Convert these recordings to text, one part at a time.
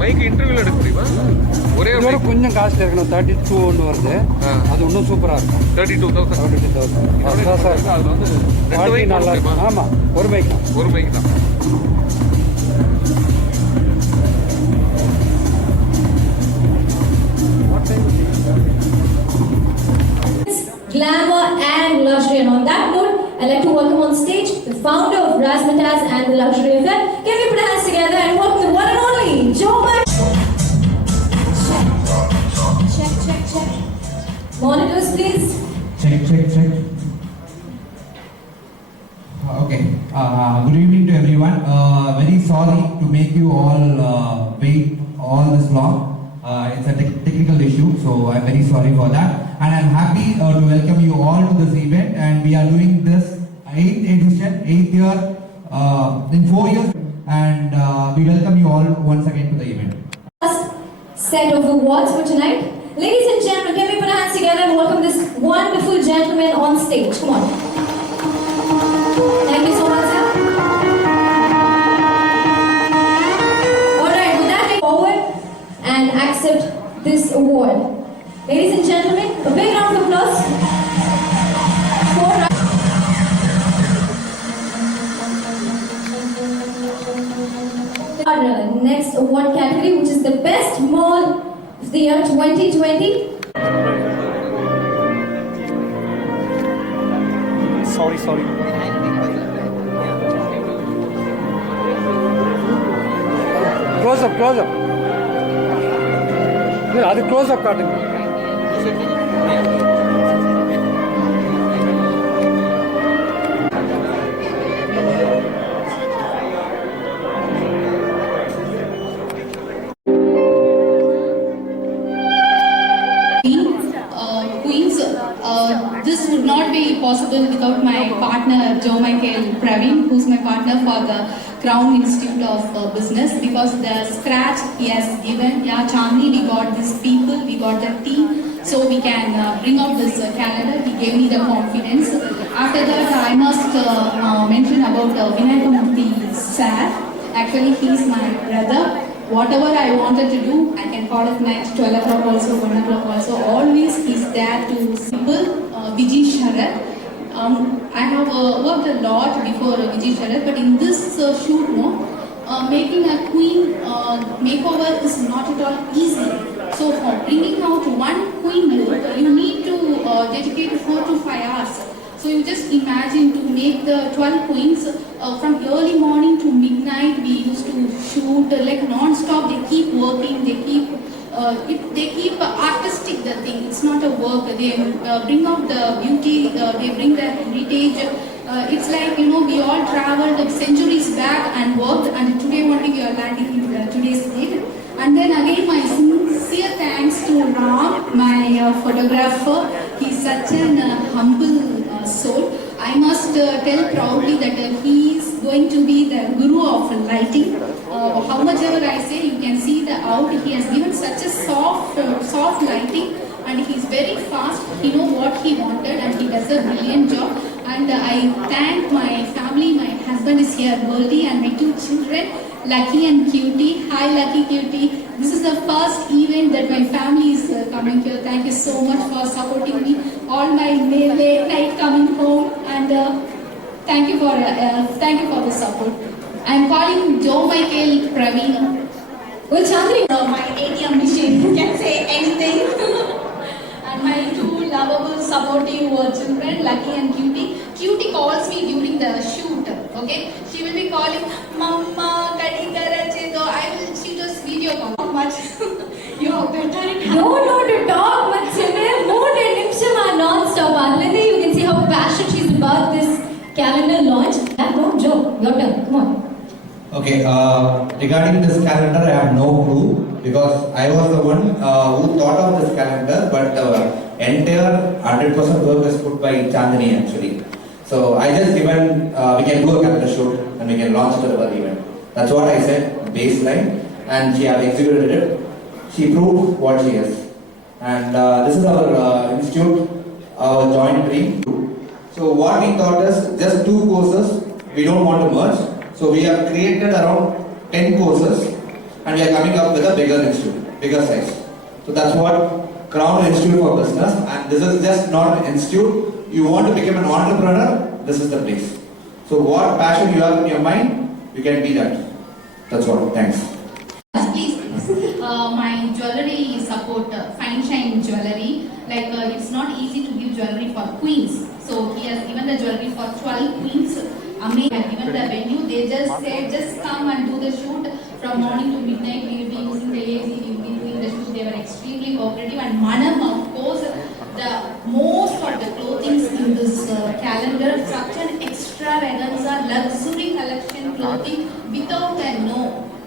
Mic இன்டர்வியூல எடுக்க முடியுமா? ஒரே ஒரு கொஞ்சம் காஸ்ட்லி இருக்கணும். 32 ஒன்று வருது, அது இன்னும் சூப்பராக இருக்கும். 32,000 அது வந்து குவாலிட்டி நல்லா இருக்கும். ஆமாம், ஒரு மைக் தான். Glamour and luxury. And on that note, I'd like to welcome on stage the founder of Razzmatazz and the Luxury Affair. Can we put our hands together and welcome the one and only Joe Michael? Check. Monitors, please. Check. Okay. Good evening to everyone. Very sorry to make you all wait all this long. It's a technical issue, so I'm very sorry for that. And I'm happy to welcome you all to this event. And we are doing this 8th edition, 8th year in 4 years. And we welcome you all once again to the event. First set of awards for tonight. Ladies and gentlemen, can we put our hands together and welcome this wonderful gentleman on stage? Come on. Thank you so much, sir. Alright, with that, I forward and accept this award. Ladies and gentlemen, a big round of applause. Our next award category, which is the best mall of the year 2020. Sorry. Close up. அது close up காட்டுங்க. Queens, this would not be possible without my partner Joe Michael Praveen, who's my partner for the Crown Institute of Business, because the scratch he has given. Yeah, Chandni, we got these people, we got the team, so we can bring out this calendar. He gave me the confidence. After that, I must mention about Vinayakamurthy sir. Actually, he's my brother. Whatever I wanted to do, I can call at night, 12 o'clock also, 1 o'clock also. Always he's there to simple Vijay Sharat. I have worked a lot before Vijay Sharat, but in this shoot, making a queen makeover is not at all easy. So for bringing out one queen look, you need to dedicate 4 to 5 hours. So you just imagine to make the 12 queens from early morning to midnight. We used to shoot like non-stop. They keep working. They keep artistic the thing. It's not a work. They bring out the beauty. They bring the heritage. It's like, we all traveled centuries back and worked, and today only we are landing in today's date. And then again, my sincere thanks to Ram, my photographer. He's such an humble soul. I must tell proudly that he is going to be the guru of lighting. How much ever I say, you can see the out. He has given such a soft lighting, and he's very fast. He knows what he wanted, and he does a brilliant job. And I thank my family. My husband is here, Goldie, and my 2 children, Lucky and Cutie. Hi, Lucky, Cutie. This is the first event that my family is coming here. Thank you so much for supporting me. All my late night coming home, and thank you for the support. I am calling Joe Michael Praveen. Well, Chandni, My ATM machine. You can say anything. And my 2 lovable, supportive children, Lucky and Cutie. Cutie calls me during the shoot. Okay, she will be calling, Mama, Kadi Karachedo. She just video call. How much? You are better at don't know to talk much. More than Nimsham are non-stop. Adlati, you can see how passionate she's about this calendar launch. No, Joe, your turn. Come on. Okay, regarding this calendar, I have no clue because I was the one who thought of this calendar, but entire 100% work is put by Chandni actually. So I just given we can do a calendar shoot and we can launch it at our event. That's what I said, baseline, and she has executed it. She proved what she is. And this is our institute, our joint dream. So what we thought is just 2 courses, we don't want to merge. So we have created around 10 courses and we are coming up with a bigger institute, bigger size. So that's what Crown Institute for Business, and this is just not an institute. You want to become an entrepreneur, this is the place. So what passion you have in your mind, you can be that. That's all. Thanks. Please, my jewelry support, Fine Shine Jewelry. Like it's not easy to give jewelry for queens. So he has given the jewelry for 12 queens. Amazing. Given the venue, they just said, just come and do the shoot from morning to midnight. We will be using the AC, we will be doing the shoot. They were extremely cooperative. And Manam, of course, the most of the clothing in this calendar, such an extravaganza, luxury collection clothing without a no.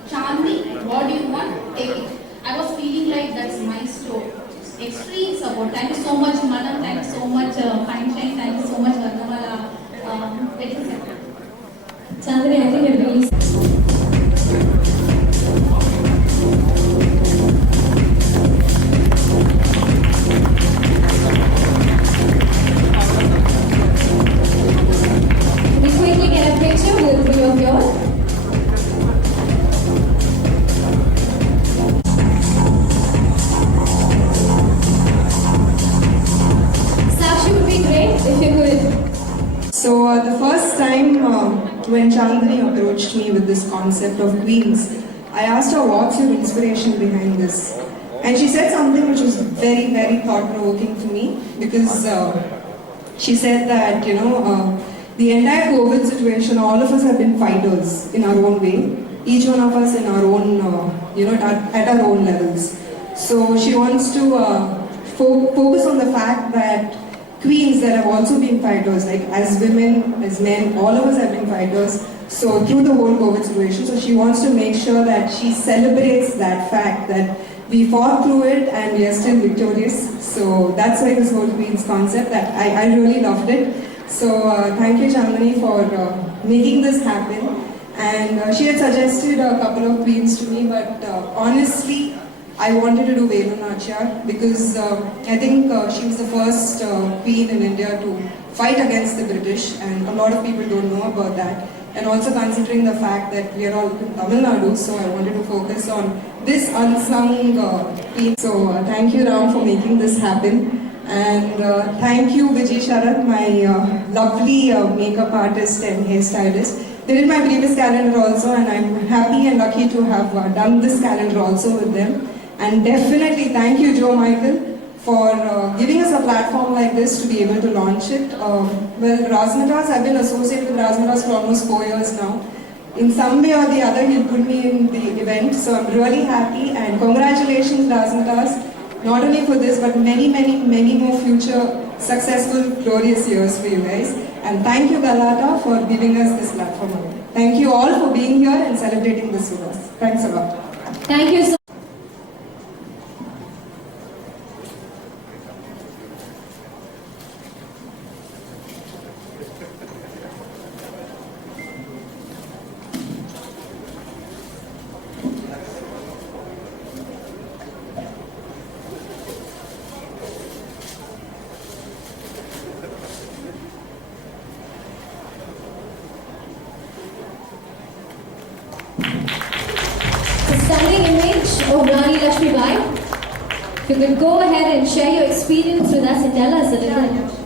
Chandni, what do you want? Take it. I was feeling like that's my store. Extreme support. Thank you so much, Manam. Thank you so much, Fine Shine. Thank you so much, Varnamala. Chandni, I think you're really... Can we quickly get a picture with 3 of yours? Sakshi would be great if you could. So the first time when Chandni approached me with this concept of queens, I asked her, what's your inspiration behind this? And she said something which was very, very thought-provoking to me, because she said that, the entire COVID situation, all of us have been fighters in our own way, each one of us in our own, at our own levels. So she wants to focus on the fact that queens that have also been fighters, like as women, as men, all of us have been fighters. So through the whole COVID situation, so she wants to make sure that she celebrates that fact that we fought through it and we are still victorious. So that's why this whole queens concept, that I really loved it. So thank you, Chandni, for making this happen. And she had suggested a couple of queens to me, but honestly, I wanted to do Velu Nachiyar because I think she was the first queen in India to fight against the British, and a lot of people don't know about that. And also considering the fact that we are all in Tamil Nadu, so I wanted to focus on this unsung queen. So thank you, Ram, for making this happen. And thank you, Vijay Sharat, my lovely makeup artist and hairstylist. They did my previous calendar also, and I'm happy and lucky to have done this calendar also with them. And definitely thank you, Joe Michael, for giving us a platform like this to be able to launch it. Well, Razmataz, I've been associated with Razmataz for almost 4 years now. In some way or the other, he'll put me in the event, so I'm really happy. And congratulations, Razmataz, not only for this, but many, many, many more future successful, glorious years for you guys. And thank you, Galata, for giving us this platform. Thank you all for being here and celebrating this with us. Thanks a lot. Thank you so stunning image of Rani Lakshmi Bai. If you could go ahead and share your experience with us and tell us a little.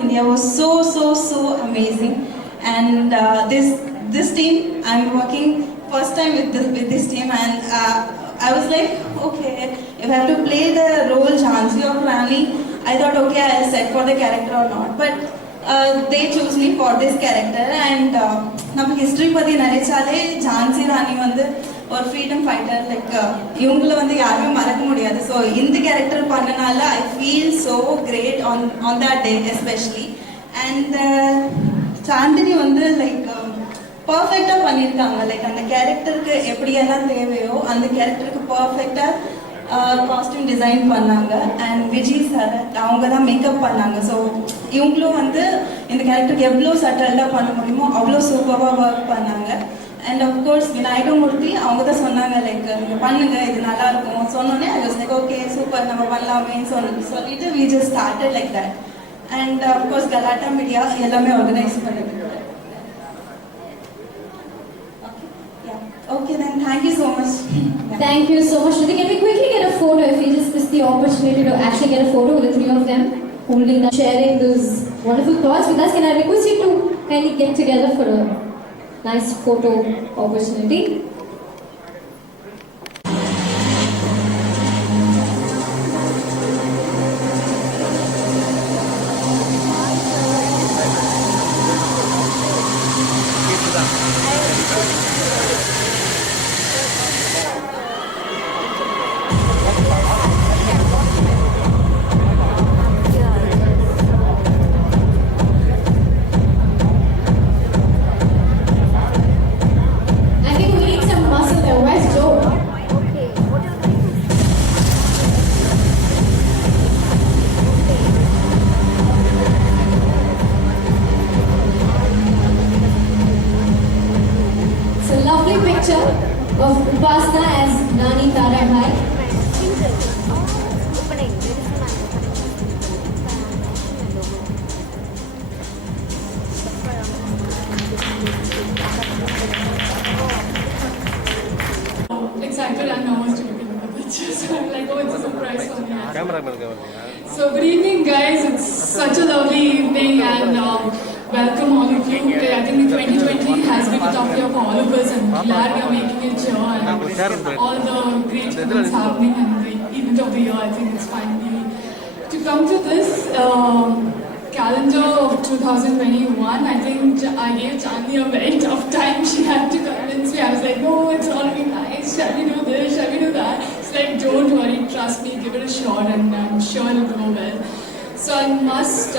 India was so amazing, and this team, I'm working first time with this team, and I was like, okay, if I have to play the role Jhansi of Rani, I thought, okay, I'll set for the character or not, but they chose me for this character. And நம்ம history பற்றி நினைச்சாலே ஜான்சி ராணி வந்து ஒரு freedom fighter, like இவங்களை வந்து யாருமே மறக்க முடியாது. ஸோ இந்த கேரக்டர் பண்ணனால I feel so great on that day especially. And Chandini வந்து லைக் பர்ஃபெக்டா பண்ணியிருக்காங்க. லைக் அந்த கேரக்டருக்கு எப்படியெல்லாம் தேவையோ அந்த கேரக்டருக்கு பர்ஃபெக்டா காஸ்டியூம் டிசைன் பண்ணாங்க. அண்ட் விஜய் சார் அவங்க தான் மேக்கப் பண்ணாங்க. ஸோ இவங்களும் வந்து இந்த கேரக்டருக்கு எவ்வளோ சட்டலாக பண்ண முடியுமோ அவ்வளோ சூப்பராக ஒர்க் பண்ணாங்க. அண்ட் அஃப்கோர்ஸ் விநாயகமூர்த்தி அவங்க தான் சொன்னாங்க லைக் நீங்கள் பண்ணுங்க இது நல்லா இருக்கும் சொன்னோன்னே I was like okay super நம்ம பண்ணலாமேன்னு சொல்லிட்டு we just started like that. And of course Galatta media எல்லாமே ஆர்கனைஸ் பண்ணுது. Okay then, thank you so much. Thank you so much, Shruti. Can we quickly get a photo if we just miss the opportunity to actually get a photo with the three of them holding that, sharing those wonderful thoughts with us? Can I request you to kindly get together for a nice photo opportunity? I think we need some muscle there. Where's Joe? It's a lovely picture of Upasana as Nani Tarabhai. Excited and nervous to look at the picture. So I'm like, oh, it's a surprise for me. So good evening, guys. It's such a lovely evening and welcome all of you. I think 2020 has been a tough year for all of us and glad we're making it here and all the great events happening and the event of the year. I think it's finally to come to this calendar of 2021. I think I gave Chandni a very tough time. She had to convince me. I was like, no, it's not really nice. Shall we do this? Shall we do that? It's like, don't worry, trust me, give it a shot and I'm sure it'll go well. So I must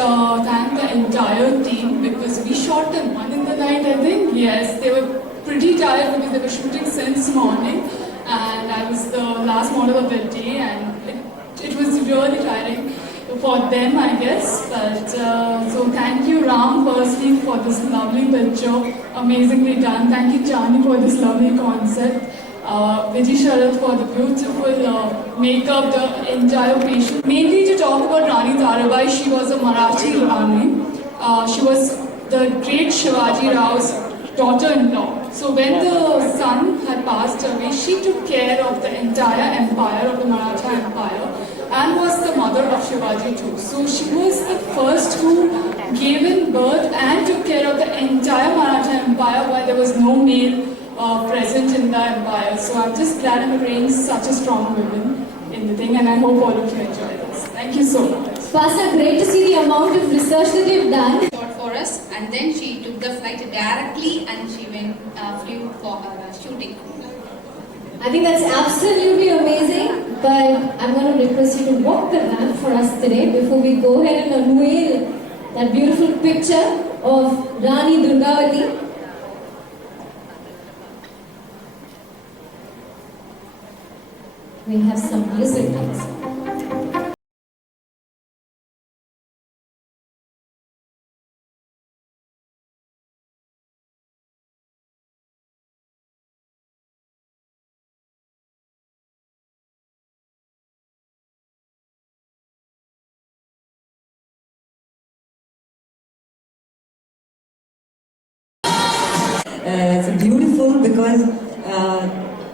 thank the entire team because we shot till 1 in the night, I think. Yes, they were pretty tired because they were shooting since morning and I was the last model of the day and it was really tiring for them, I guess. But so thank you, Ram, firstly for this lovely picture, amazingly done. Thank you, Chani, for this lovely concept. Vijay Sharath for the beautiful makeup, the entire patient. Mainly to talk about Rani Tarabai, she was a Marathi Rani. She was the great Shivaji Rao's daughter-in-law. So when the son had passed away, she took care of the entire empire of the Maratha Empire and was the mother of Shivaji too. So she was the first who gave in birth and took care of the entire Maratha Empire while there was no male present in the empire. So I'm just glad and praying such a strong woman in the thing and I hope all of you enjoy this. Thank you so much. Upasana, great to see the amount of research that you've done. Shot for us, and then she took the flight directly and she went flew for her shooting. I think that's absolutely amazing, but I'm going to request you to walk the ramp for us today before we go ahead and unveil that beautiful picture of Rani Durgavati. We have some music next. It's beautiful because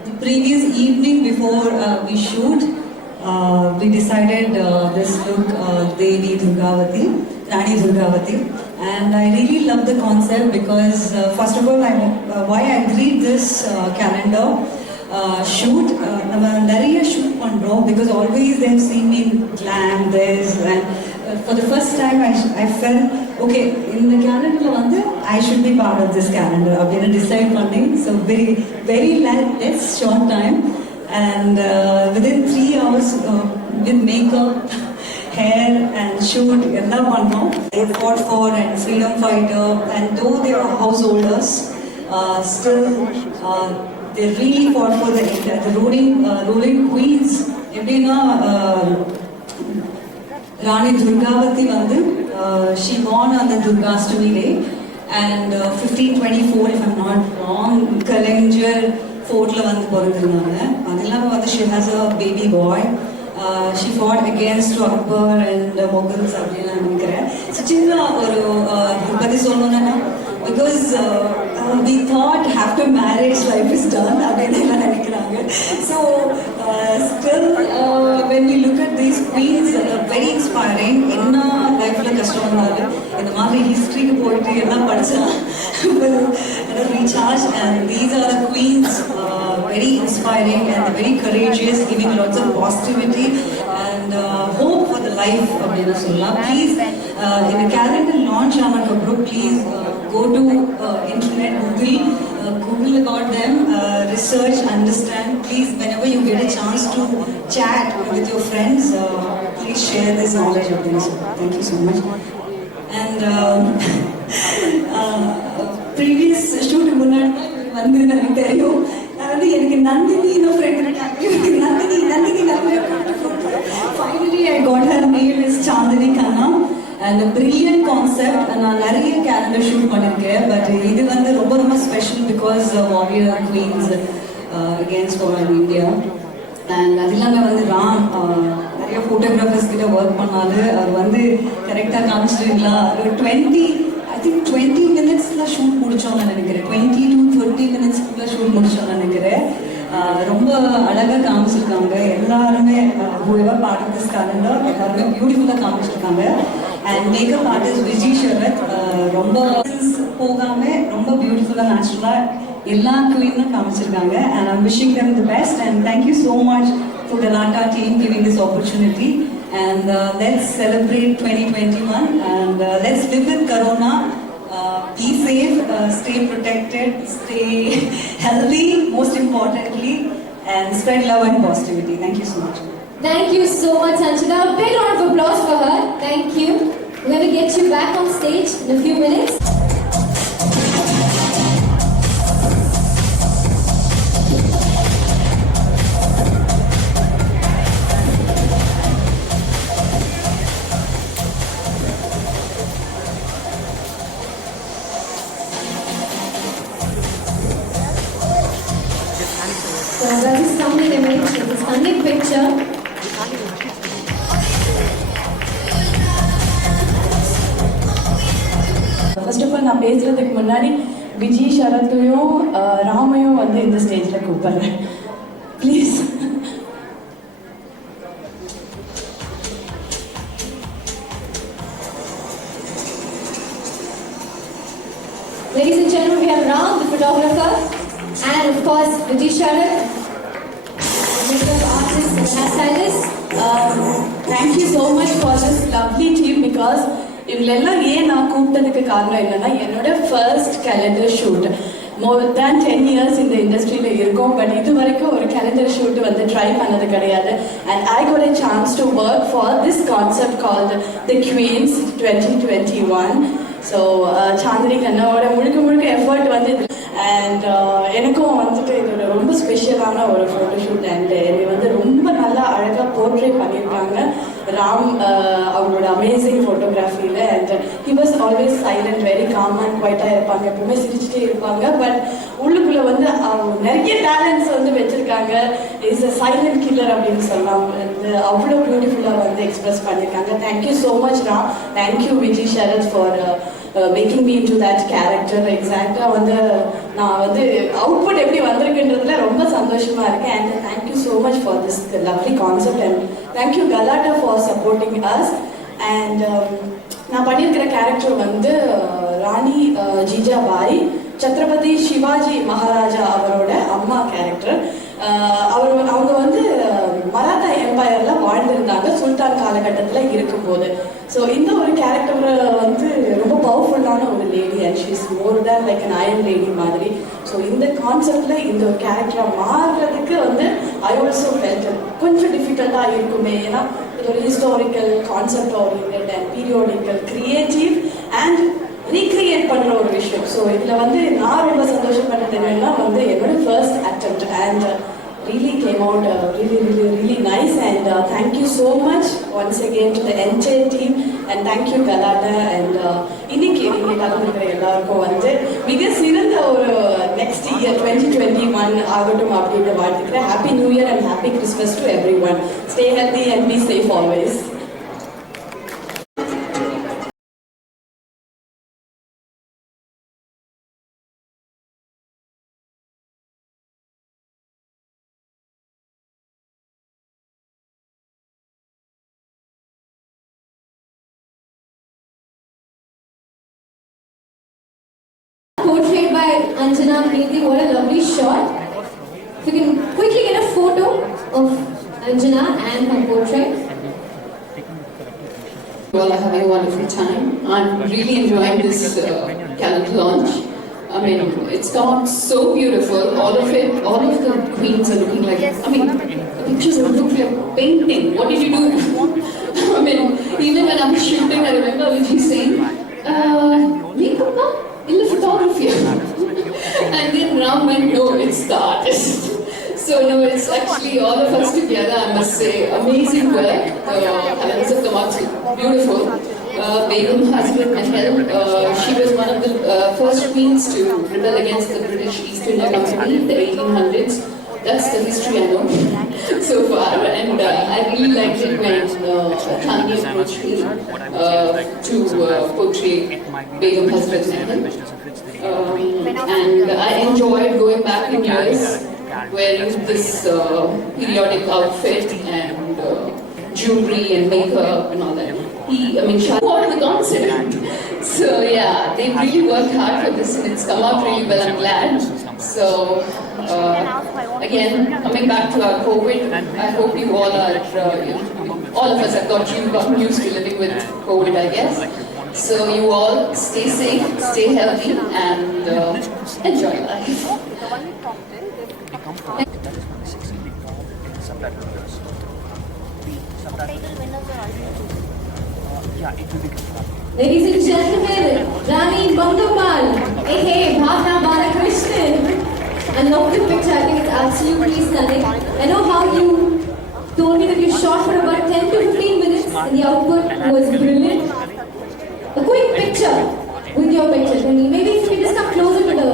the previous evening before we shoot, we decided this look, Devi Durgavati, Rani Durgavati, and I really love the concept because first of all, why I agreed this calendar shoot, நிறைய shoot பண்றோம் because always they have seen me in glam, this, and for the first time I felt okay, in the calendar வந்து I should be part of this calendar அப்படின்னு decide பண்ணி, so very less short time and within 3 hours with makeup hair and shoot எல்லாம் பண்ணோம். They fought for and freedom fighter, and though they were householders, still they really fought for the ruling queens. எப்படின்னா Rani Durgavati வந்து she born on the Durgastami day, and 1524 if I'm not wrong Kalinjar fortல வந்து பிறந்திருந்தாங்க. அதெல்லாம் வந்து she has a baby boy. She fought against Akbar and Mughals அப்படின்னு நான் நினைக்கிறேன். சின்ன ஒரு பற்றி சொல்லணும்னா because we thought after marriage life is done அப்படின்னு எல்லாம் நினைக்கிறாங்க. So still when we look at these queens very inspiring. என்ன லைஃப்ல கஷ்டம் இருந்தாலும் இந்த மாதிரி ஹிஸ்டரிக்கு போயிட்டு எல்லாம் படிச்சா recharge, and these are the queens, very inspiring and very courageous, giving lots of positivity and hope for the life அப்படின்னு சொல்லலாம். Please in the calendar launch ஆனதுக்கு please go to internet, Google about them, research, understand. Please whenever you get a chance to chat with your friends, please share this knowledge of them. Thank you so much. And previous shoot முன்னாடி வந்து எனக்கு தெரியும். அதாவது எனக்கு Nandini friend இருக்காங்க. Nandini finally I got her name is Chandani Khanna, and a brilliant concept. நான் நிறைய calendar shoot பண்ணிருக்கேன், but இது வந்து ரொம்ப special because warrior queens against war in India. And அது இல்லாமல் வந்து ராம் நிறைய ஃபோட்டோகிராஃபர்ஸ் கிட்ட ஒர்க் பண்ணாரு. அவர் வந்து கரெக்டாக காமிச்சிட்டீங்களா? ஒரு 20 மினிட்ஸ்ல ஷூட் முடிச்சோம்னு நினைக்கிறேன். 20 to 30 மினிட்ஸ்க்குள்ள ஷூட் முடிச்சோம்னு நினைக்கிறேன். ரொம்ப அழகாக காமிச்சிருக்காங்க. எல்லாருமே whoever part of this calendar எல்லாருமே பியூட்டிஃபுல்லாக காமிச்சிருக்காங்க. And makeup artist Vijay Sharath ரொம்ப போகாம ரொம்ப பியூட்டிஃபுல்லாக நேச்சுரலாக எல்லா குயினும் காமிச்சிருக்காங்க. And I'm wishing them the best, and thank you so much for the Galata team giving this opportunity. And let's celebrate 2021, and let's live with Corona. Be safe, stay protected, stay healthy, most importantly, and spread love and positivity. Thank you so much. Thank you so much, Sanchita. A big round of applause for her. Thank you. We're going to get you back on stage in a few minutes. So that is stunning image, it's a stunning picture. First of all, நான் பேசுறதுக்கு முன்னாடி விஜய் ஷரத்தையும் ராமையும் வந்து இந்த ஸ்டேஜில் கூப்பிடுறேன் please. Ladies and gentlemen, we have Ram, the photographer, and of course Vijay Sharath, makeup artist and hairstylist. Thank you so much for this lovely team, because இவங்களெல்லாம் ஏன் நான் கூப்பிட்டதுக்கு காரணம் என்னன்னா, என்னோட ஃபர்ஸ்ட் கேலண்டர் ஷூட் மோர் தேன் 10 இயர்ஸ் இந்த இண்டஸ்ட்ரியில் இருக்கும். But இது வரைக்கும் ஒரு கேலண்டர் ஷூட் வந்து ட்ரை பண்ணது கிடையாது. And I got a chance to work for this concept called the Queens 2021. So Chandini கண்ணாவோட முழுக்க எஃபர்ட் வந்து அண்ட் எனக்கும் வந்துட்டு இதோட ரொம்ப ஸ்பெஷலான ஒரு ஃபோட்டோஷூட். அண்ட் என்னை வந்து ரொம்ப நல்லா அழகாக போர்ட்ரேட் பண்ணியிருக்காங்க ராம் அவங்களோட அமேசிங் ஃபோட்டோகிராஃபியில். And he was always silent, very calm and குவைட்டாக இருப்பாங்க, எப்பவுமே சிரிச்சுட்டே இருப்பாங்க. பட் உள்ளுக்குள்ளே வந்து நிறைய டேலண்ட்ஸ் வந்து வச்சுருக்காங்க. இஸ் அ சைலண்ட் கில்லர் அப்படின்னு சொல்லலாம். அவ்வளோ பியூட்டிஃபுல்லாக வந்து எக்ஸ்பிரஸ் பண்ணியிருக்காங்க. Thank you so much Ram. Thank you Vijay Sharath for making me into that character. எக்ஸாக்டாக வந்து நான் வந்து அவுட்புட் எப்படி வந்திருக்குன்றதுல ரொம்ப சந்தோஷமா இருக்கேன். And thank you so much for this lovely concept. And thank you கலாட்டா ஃபார் சப்போர்ட்டிங் அஸ். அண்ட் நான் பண்ணியிருக்கிற கேரக்டர் வந்து ராணி ஜிஜாபாய், சத்ரபதி சிவாஜி மகாராஜா அவரோட அம்மா கேரக்டர். அவங்க வந்து மராத்தா எம்பையர்ல வாழ்ந்திருந்தாங்க சுல்தான் காலகட்டத்தில் இருக்கும்போது. ஸோ இந்த ஒரு கேரக்டர் வந்து ரொம்ப பவர்ஃபுல்லான ஒரு lady and she is more than like an iron lady மாதிரி. ஸோ இந்த கான்செப்ட்ல இந்த ஒரு கேரக்டராக மாறுறதுக்கு வந்து ஐ ஆல்சோ ஃபெல்ட் கொஞ்சம் டிஃபிகல்ட்டாக இருக்குமே. ஏன்னா இது ஒரு historical concept oriented and periodical creative and recreate பண்ணுற ஒரு விஷயம். ஸோ இதில் வந்து நான் ரொம்ப சந்தோஷப்பட்டது என்னன்னா வந்து என்னோட first attempt and really came out really nice, and thank you so much once again to the entire team, and thank you Galata and இன்னைக்கு இங்கே கலந்துக்கிற எல்லாருக்கும் வந்து மிக சிறந்த ஒரு நெக்ஸ்ட் இயர் 2021 ஆகட்டும் அப்படின்னு வாழ்த்துக்கிறேன். Happy new year and happy Christmas to everyone. Stay healthy and be safe always. Portrayed by Anjana Preeti. What a lovely shot. If you can quickly get a photo of Anjana and her portrait. Well, I'm having a wonderful time. I'm really enjoying this calendar launch. I mean, it's come out so beautiful. All of it, all of the queens are looking like, I mean, the pictures look like painting. What did you do? I mean, even when I was shooting, I remember Vijay saying, makeup now? In the photography. And then Ram went, no, it's the artist. So no, it's actually all of us together, I must say, amazing work. Colors have come out beautiful. Begum Hazrat Mahal, she was one of the first queens to rebel against the British East India Company in the 1800s. That's the history I know so far, and I really liked it when Chandni approached me to portray Begum Hazrat Mahal. And I enjoyed going back in years, wearing this periodic outfit and jewelry and makeup and all that. Shah won the concept. So yeah, they really worked hard for this and it's come out really well, I'm glad. So again, coming back to our COVID, I hope you all are, all of us have gotten used to living with COVID, I guess. So you all stay safe, stay healthy and enjoy life. Ladies and gentlemen, Rani Bangapal, aka Bhavna Balakrishnan. I love the picture, I think it's absolutely stunning. I know how you told me that you shot for about 10 to 15 minutes and the output was brilliant. A quick picture with your picture. Maybe if you can just come closer to the...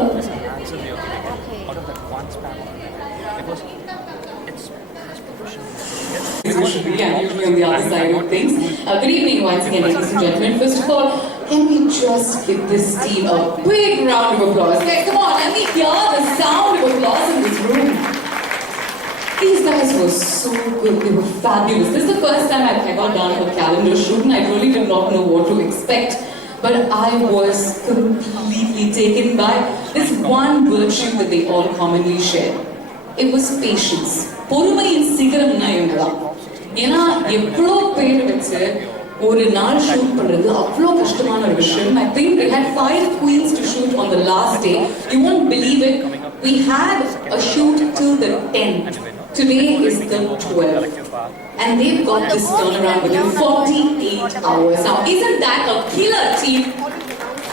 Usually, I'm usually on the other side of things. Good evening once again, ladies and gentlemen. First of all, can we just give this team a big round of applause? Okay, come on, let me hear the sound of applause in this room. These guys were so good, they were fabulous. This is the first time I've ever done a calendar shoot and I really did not know what to expect. But I was completely taken by this one virtue that they all commonly share. It was patience. பொறுமையின் சிகரம்னா இவங்கதான். ஏன்னா எவ்வளோ பேர் வச்சு ஒரு நாள் shoot பண்றது அவ்வளோ கஷ்டமான ஒரு விஷயம். I think we had 5 queens to shoot on the last day. You won't believe it. We had a shoot till the 10th. Today is the 12th. And they've got this turnaround within 48 hours. Now, isn't that a killer team?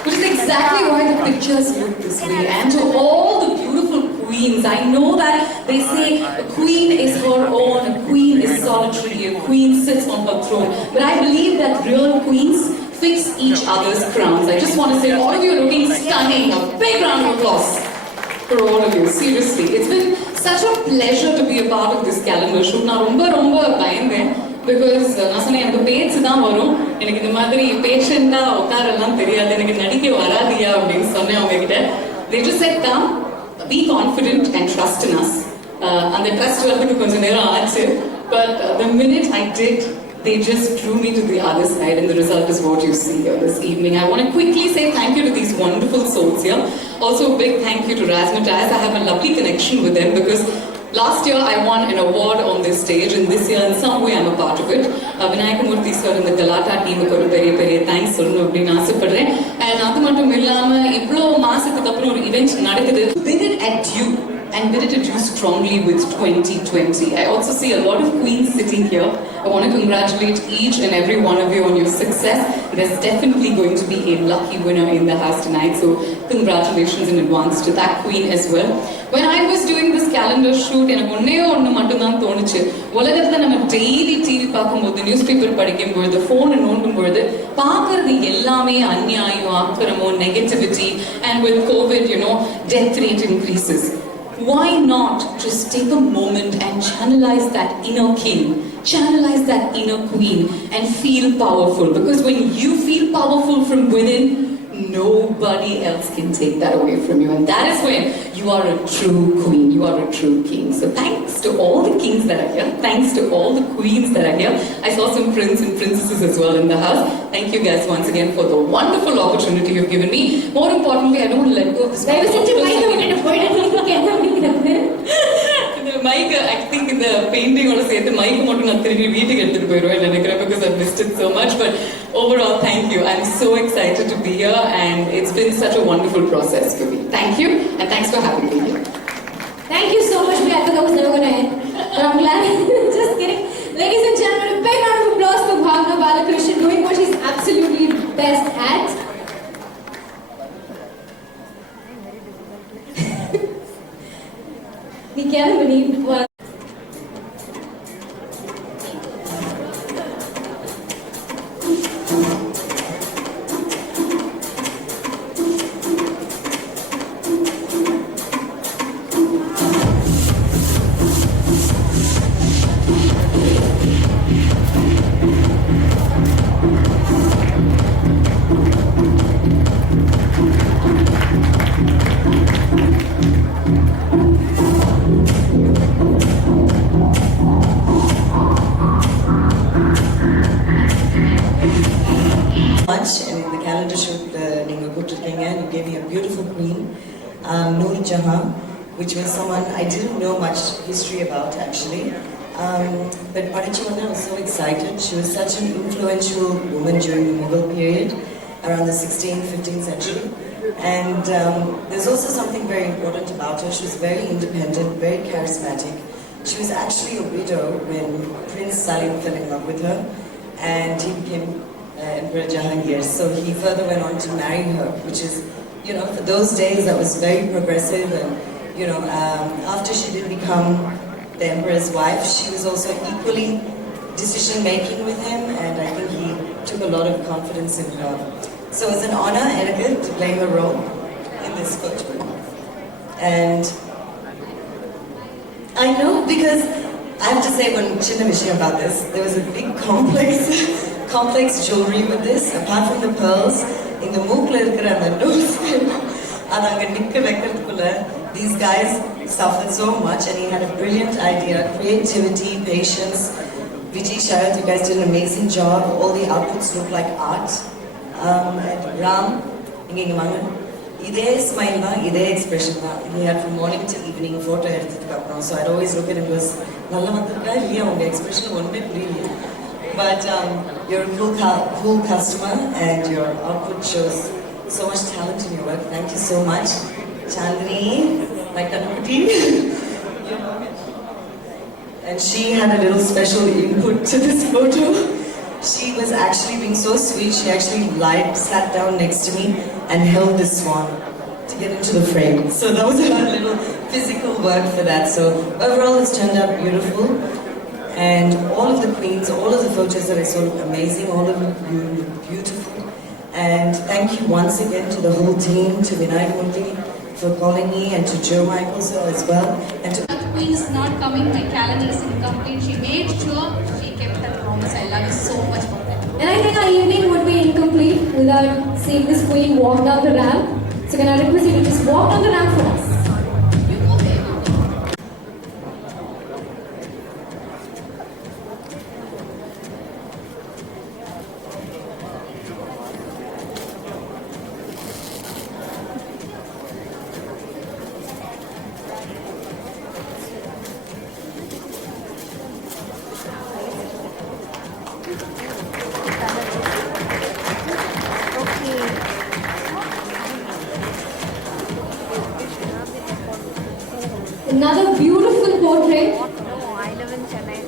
Which is exactly why the pictures look this way. And to all the beautiful queens, I know that they say a queen is her own, a queen is solitary, a queen sits on her throne. But I believe that real queens fix each other's crowns. I just want to say, all of you are looking stunning. A big round of applause for all of you. Seriously, it's been such a pleasure to be a part of this calendar shoot. நான் ரொம்ப பயந்தேன் because நான் சொன்னேன் எனக்கு பேச்சு தான் வரும், எனக்கு இந்த மாதிரி பேஷண்டா உட்காரெல்லாம் தெரியாது, எனக்கு நடிக்க வராதியா அப்படின்னு சொன்னேன் அவங்க கிட்ட. They just said come, be confident and trust in us. அந்த ட்ரஸ்ட் வரதுக்கு கொஞ்சம் நேரம் ஆச்சு, but the minute I did, they just drew me to the other side and the result is what you see here this evening. I want to quickly say thank you to these wonderful souls here. Also a big thank you to Razzmatazz. I have a lovely connection with them because Last year I won an award on this stage, and this year in some way I'm a part of it. Vinayakamurthy sir and the Galata team ku oru periya thanks solnu appdinu aasapadren. And adu mattum illama ivlo maasathukku appuram oru event nadakudhu. Bid it at you and bid it at you strongly with 2020. I also see a lot of queens sitting here. I want to congratulate each and every one of you on your success. There's definitely going to be a lucky winner in the house tonight, so congratulations in advance to that queen as well. When I was doing this calendar shoot, எனக்கு ஒன்னே ஒன்று மட்டும்தான் தோணுச்சு. உலகத்தில் நம்ம daily TV பார்க்கும்போது, news paper படிக்கும் பொழுது, ஃபோனை நோண்டும் பொழுது பார்க்கறது எல்லாமே அநியாயம், அக்கிரமம், negativity, and with COVID, death rate increases. Why not just take a moment and channelize that inner king, channelize that inner queen, and feel powerful? Because when you feel powerful from within, nobody else can take that away from you. And that is when you are a true queen, you are a true king. So thanks to all the kings that are here, thanks to all the queens that are here. I saw some princes and princesses as well in the house. Thank you guys once again for the wonderful opportunity you've given me. More importantly, I don't want to let go of this. The mic, I think in the painting or say the mic மட்டும் நான் திரும்பி வீட்டுக்கு எடுத்துட்டு போயிடுவேன் நினைக்கிறேன், because I've missed it so much. But overall, thank you. I'm so excited to be here, and it's been such a wonderful process for me. Thank you, and thanks for having me here. Thank you so much. I thought that was never going to end. But I'm glad. Just kidding. Ladies and gentlemen, a big round of applause for Bhavna Balakrishnan doing what she's absolutely best at. We can't believe what. And in the calendar shoot, you gave me a beautiful queen, Noor Jahan, which was someone I didn't know much history about actually. But Padichivana, I was so excited. She was such an influential woman during the Mughal period, around the 16th, 15th century. And there's also something very important about her. She was very independent, very charismatic. She was actually a widow when Prince Salim fell in love with her, and he became Emperor Jahangir. So he further went on to marry her, which is, for those days that was very progressive. And, after she did become the Emperor's wife, she was also equally decision-making with him, and I think he took a lot of confidence in her. So it's an honor, Erica, to play her role in this photograph. And I know, because I have to say one chinna vishayam about this, there was a big complex jewelry with this, apart from the pearls, in the mookla irukra and the nose, adanga nikka vekkradukkulla, these guys suffered so much, and he had a brilliant idea, creativity, patience. Vijay Sharad, you guys did an amazing job. All the outputs look like art. And Ram, idhe smile na, idhe expression na. He had from morning to evening photo edutittu appuram. So I'd always look at him and goes, nalla vandirukka illiya unga expression onne puriyala. But you're a cool customer, and your output shows so much talent in your work. Thank you so much. Chandni, my Kanukuti. And she had a little special input to this photo. She was actually being so sweet. She actually sat down next to me and held this swan to get into the frame. So that was a little physical work for that. So overall, it's turned out beautiful. And all of the queens, all of the photos that I saw look amazing, all of them look beautiful. And thank you once again to the whole team, to Vinayakamurthy for calling me, and to Joe Michaels as well. And to The queen is not coming, my calendar is incomplete. She made sure she kept her promise. I love you so much for that. And I think our evening would be incomplete without seeing this queen walk down the ramp. So can I request you to just walk down the ramp for us? You go there. Another beautiful portrait.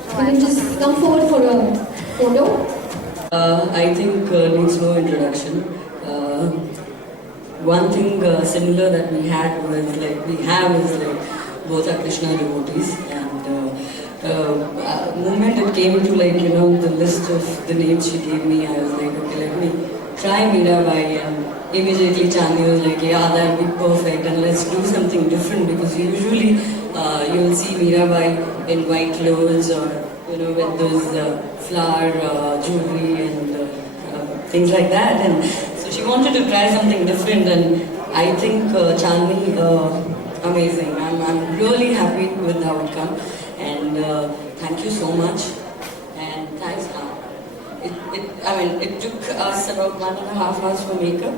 You can just come forward for a photo. I think needs no introduction. One thing similar that we have is like both are Krishna devotees, and moment it came to the list of the names she gave me, I was like, okay, let me try Mirabai, and immediately Chandni was like, yeah, that would be perfect, and let's do something different, because usually you'll see Mirabai in white clothes or with those flower jewelry and things like that, and so she wanted to try something different, and I think Chandni, amazing. I'm really happy with the outcome, and thank you so much, and thanks. It took us about 1.5 hours for makeup,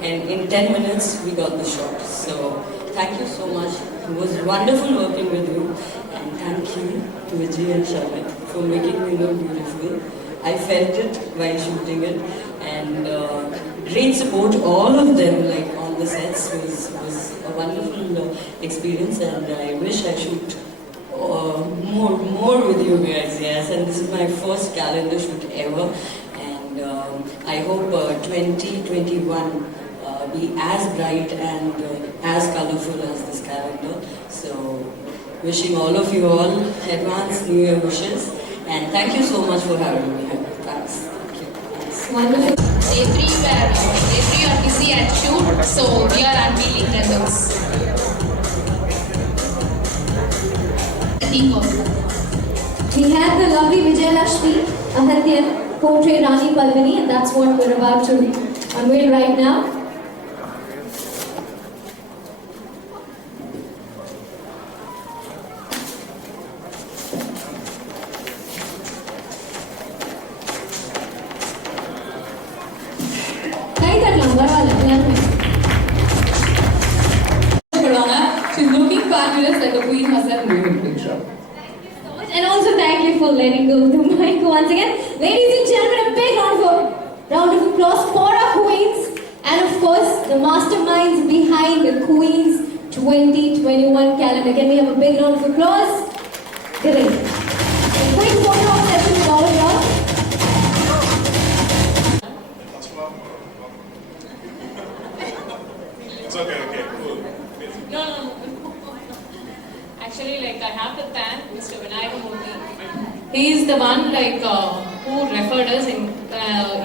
and in 10 minutes we got the shot. So thank you so much. It was wonderful working with you, and thank you to Vijay and Charlotte for making me look beautiful. I felt it while shooting it, and great support. All of them, like on the sets, was a wonderful experience, and I wish I shoot more with you guys. Yes, and this is my first calendar shoot ever, and I hope 2021 be as bright and as colorful as this calendar. So, wishing all of you all advance New Year wishes, and thank you so much for having me here. Thanks. Thank you. Thanks. Wonderful. They are busy at shoot, so we are unveiling the looks. We have the lovely Vijay Lakshmi, Ahadya portrait Rani Palvani, and that's what we're about to unveil right now. She's looking fabulous like a queen herself in the picture. And also thank you for letting go of the mic once again. Ladies and gentlemen, a big round of applause for our queens, and of course the masterminds behind the Queens 2021 calendar. Can we have a big round of applause? Great. A quick photo session with all of y'all. It's okay, cool. No. Actually, I have to thank Mr. Vinayak Murthy. He is the one who referred us, and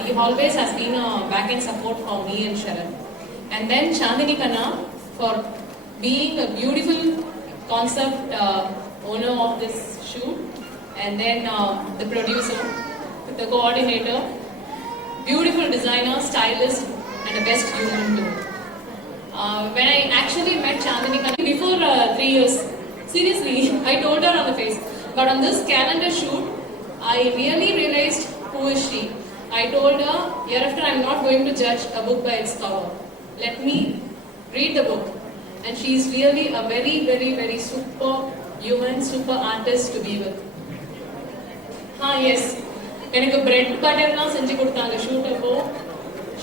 he always has been a back-end support for me and Sharan. And then Chandni Khanna for being a beautiful concept owner of this shoot, and then the producer, the coordinator, beautiful designer, stylist, and the best human too. When I actually met Chandni Khanna before 3 years, seriously, I told her on the face. But on this calendar shoot, I really realized who is she. I told her, hereafter I'm not going to judge a book by its cover. Let me read the book. And she is really a very, very, very super human, super artist to be with. Yes. எனக்கு bread butterலாம் செஞ்சு கொடுத்தாங்க shoot அப்போ.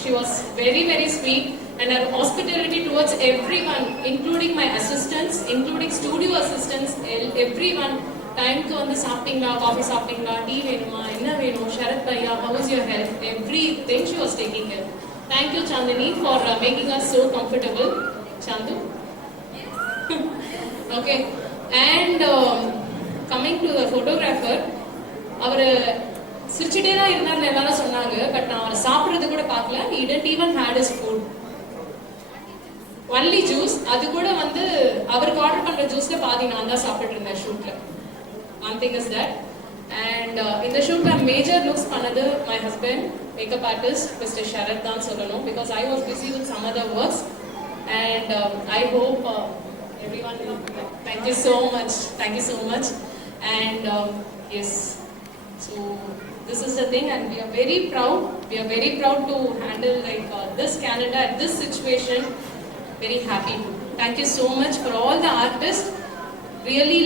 She was very, very sweet, and her hospitality towards everyone, including my assistants, including studio assistants, everyone. Time ku vandu saaptinga, coffee saaptinga, tea venuma, enna venum, Sharath bhaiya, how is your health? Everything she was taking care. Thank you, Chandni, for making us so comfortable. Chandu. Okay. And coming to the photographer, அவர் சிரிச்சிட்டே தான் இருந்தார்னு எல்லாரும் சொன்னாங்க, but நான் அவரை சாப்பிட்றது கூட பார்க்கல. He didn't even had his food. Only juice. அது கூட வந்து அவருக்கு ஆர்டர் பண்ற ஜூஸ்ல பாதி நான் தான் சாப்பிட்டு இருந்தேன் ஷூட்ல. One thing is that. And in the shoot major looks பண்ணது my husband, makeup artist Mr. Sharath தான் சொல்லணும், because I was busy with some other works, and I hope everyone will. Thank you so much, and yes, so this is the thing, and we are very proud to handle this calendar at this situation. Very happy. Thank you so much for all the artists. Really,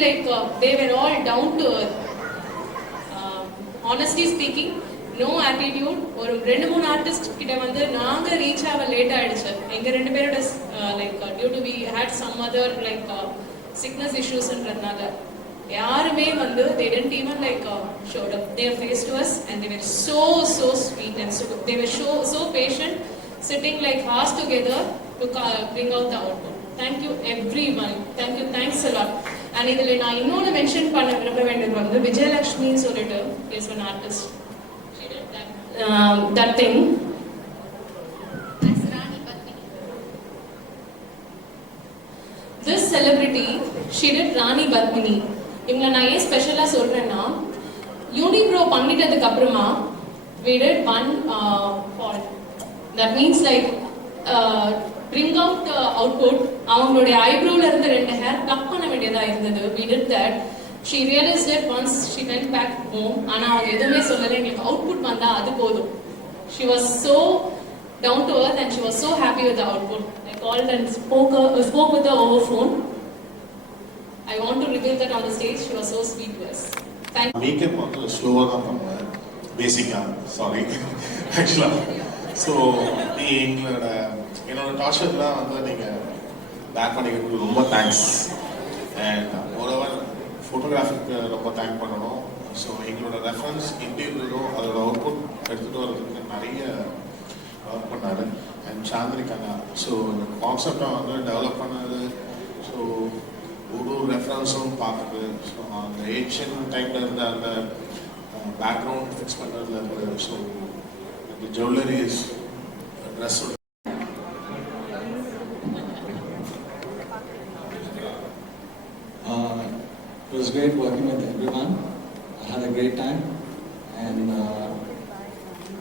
they were all down to earth. Honestly speaking, no attitude. ஒரு 2-3 artist கிட்ட வந்து நாங்க reach ஆக late ஆயிடுச்சு. எங்க ரெண்டு பேரோட due to we had some other sickness issuesன்றதுனால யாருமே வந்து they didn't even like showed up their face to us, and they were so sweet, and so they were so patient, sitting like hours together to bring out the output. Thank you everyone. Thanks a lot. And idhula na innonu mention panna virumba vendadhu vandu Vijayalakshmi solittu is an artist. She did that thing. This celebrity, she did Rani Padmini. இவங்களை நான் ஏன் ஸ்பெஷலாக சொல்கிறேன்னா, Unipro பண்ணிட்டதுக்கு அப்புறமா we did one fall. That means like bring out the output. அவங்களுடைய ஐப்ரோவில் இருந்து 2 hair cut பண்ண வேண்டியதாக இருந்தது. We did that. She realized it once she went back home. ஆனால் அவங்க எதுவுமே சொல்லலை, எங்களுக்கு அவுட்புட் வந்தால் அது போதும். She was so down to earth and she was so happy with the output. I called and spoke with her over phone. I want to reveal that on the stage. She was so sweet to us. Thank you. Makeup வந்து ஸ்லோவாக தான் பண்ணுவேன் பேசிக்காக, sorry ஆக்சுவலாக. So என்னோட டார்ச்சர்லாம் வந்து நீங்கள் back பண்ணிக்கிறதுக்கு ரொம்ப தேங்க்ஸ். அண்ட் மோரோவர் ஃபோட்டோகிராஃபிக்கு ரொம்ப தேங்க் பண்ணணும். ஸோ எங்களோட ரெஃபரன்ஸ் இன்டீரியரும் அதோட அவுட்புட் எடுத்துகிட்டு வர்றதுக்கு நிறைய ஒர்க் பண்ணார். அண்ட் சாந்திரிக்காங்க. ஸோ இந்த கான்செப்டை வந்து டெவலப் பண்ணது. ஸோ ஒரு ரெஃபரன்ஸும் பார்க்குது. ஸோ அந்த ஏஷியன் டைமில் இருந்த அந்த பேக்ரவுண்ட் ஃபிக்ஸ் பண்ணுறதுல இருக்குது. ஸோ இந்த jewelleries dress It was great working with everyone. I had a great time, and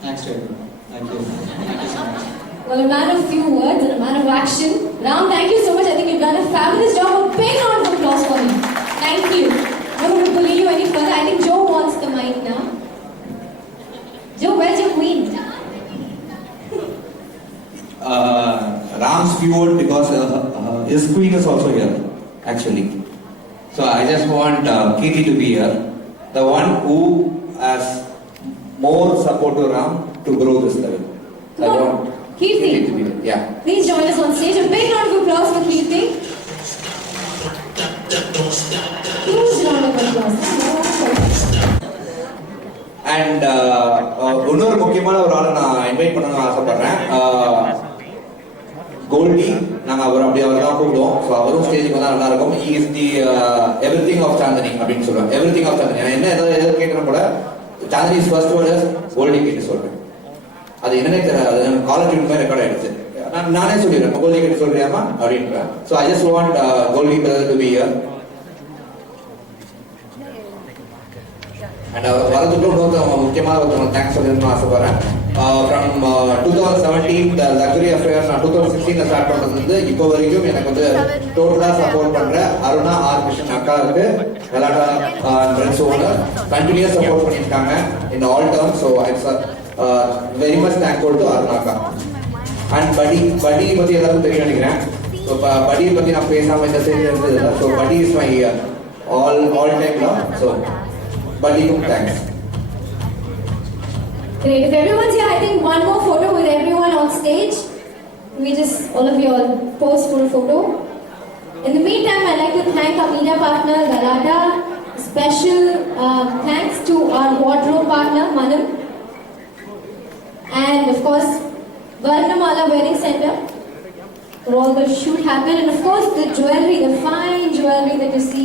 thanks to everyone. Thank you so much. Well, a man of few words and a man of action. Ram, thank you so much. I think you've done a fabulous job. A big round of applause for him. Thank you. I'm not going to bully you any further. I think Joe wants the mic now. Joe, where's your queen? Ram's few words because his queen is also here, actually. So I just want Kirti to be here, the one who has more support to Ram to grow this level. Come on, Kirti. To be here. Yeah. Please join us on stage. A big round of applause for Kirti. Huge round of applause. And இன்னொரு முக்கியமான ஒரு ஆளை நான் invite பண்ணணும்னு ஆசைப்படுறேன். கோல்டி, நாங்கள் அவர் அப்படி அவர் தான் கூப்பிடுவோம். ஸோ அவரும் ஸ்டேஜுக்கு வந்தால் நல்லா இருக்கும். He is the everything of Chandini அப்படின்னு சொல்லுவேன். Everything of Chandini. என்ன எதாவது கேட்கணும் கூட சாந்தினிஸ் ஃபர்ஸ்ட் வேர்ட் கோல்டி கிட்ட சொல்றேன். அது என்னன்னே தெரியாது. காலேஜ் ட்யூன் ரெக்கார்ட் ஆயிடுச்சு. நானே சொல்லிடுறேன், கோல்டி கிட்ட சொல்றியாமா அப்படின்றேன். So I just want Goldie brother to be here. And அவர் வரதுக்கு இன்னொருத்தவங்க முக்கியமான ஒருத்தவங்க தேங்க்ஸ் சொல்லணும்னு ஆசைப்படுறேன். ஃப்ரம் 2017 த லக்ஸரி அஃபேர்ஸ் நான் 2016 ஸ்டார்ட் பண்ணது இப்போ வரைக்கும் எனக்கு வந்து டோட்டலாக சப்போர்ட் பண்ற அருணா ஆர் கிருஷ்ணன் அக்காவுக்கு கலாட்டா ஃப்ரெண்ட்ஸ் ஓனர் கண்டினியூஸ் சப்போர்ட் பண்ணியிருக்காங்க in all terms. So heights very much thankful to Aruna அக்கா. அண்ட் படி பற்றி எல்லாருக்கும் தெரியும் நினைக்கிறேன். ஸோ படியை பற்றி நான் பேசாமல் இந்த சைடு இருந்தது இல்லை. ஸோ படி is my all time love. So படிக்கும் thanks. Great. If everyone's here, I think one more photo with everyone on stage. We just, all of you all pose for a photo. In the meantime, I'd like to thank our media partner, Galata. Special thanks to our wardrobe partner, Manam. And of course, Varnamala Wedding Center, where all the shoot happened. And of course, the jewelry, the fine jewelry that you see